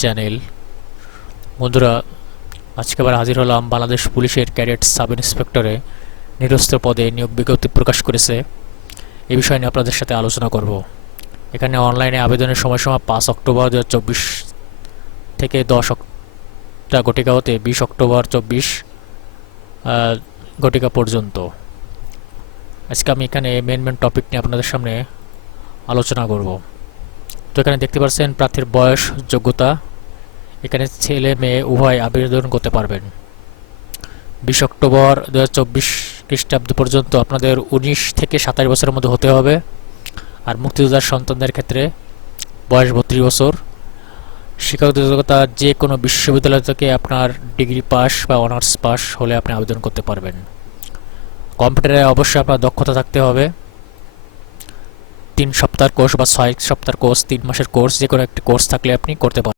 Channel. বন্ধুরা, আজকে আবার হাজির হলাম। বাংলাদেশ পুলিশের ক্যাডেট সাব ইন্সপেক্টরে নিরস্ত্র পদে নিয়োগ বিজ্ঞপ্তি প্রকাশ করেছে। এই বিষয় নিয়ে আপনাদের সাথে আলোচনা করব। এখানে অনলাইনে আবেদনের সময়সীমা 5 অক্টোবর 2024 থেকে 10টা ঘটিকা হতে 20 অক্টোবর 24 ঘটিকা পর্যন্ত। আজকে আমি এখানে মেন টপিক নিয়ে আপনাদের সামনে আলোচনা করব। তো এখানে দেখতে পাচ্ছেন প্রার্থীর বয়স, যোগ্যতা। এখানে ছেলে মেয়ে উভয় আবেদন করতে পারবেন। 20 অক্টোবর 2024 খ্রিস্টাব্দ পর্যন্ত আপনাদের 19 থেকে 27 বছরের মধ্যে হতে হবে। আর মুক্তিযোদ্ধার সন্তানদের ক্ষেত্রে বয়স 32 বছর। শিক্ষাগত যোগ্যতা যে কোনো বিশ্ববিদ্যালয় থেকে আপনার ডিগ্রি পাস বা অনার্স পাস হলে আপনি আবেদন করতে পারবেন। কম্পিউটারে অবশ্যই আপনার দক্ষতা থাকতে হবে। 3 সপ্তাহের কোর্স বা 6 সপ্তাহের কোর্স, 3 মাসের কোর্স, যে কোনো একটি কোর্স থাকলে আপনি করতে পারবেন।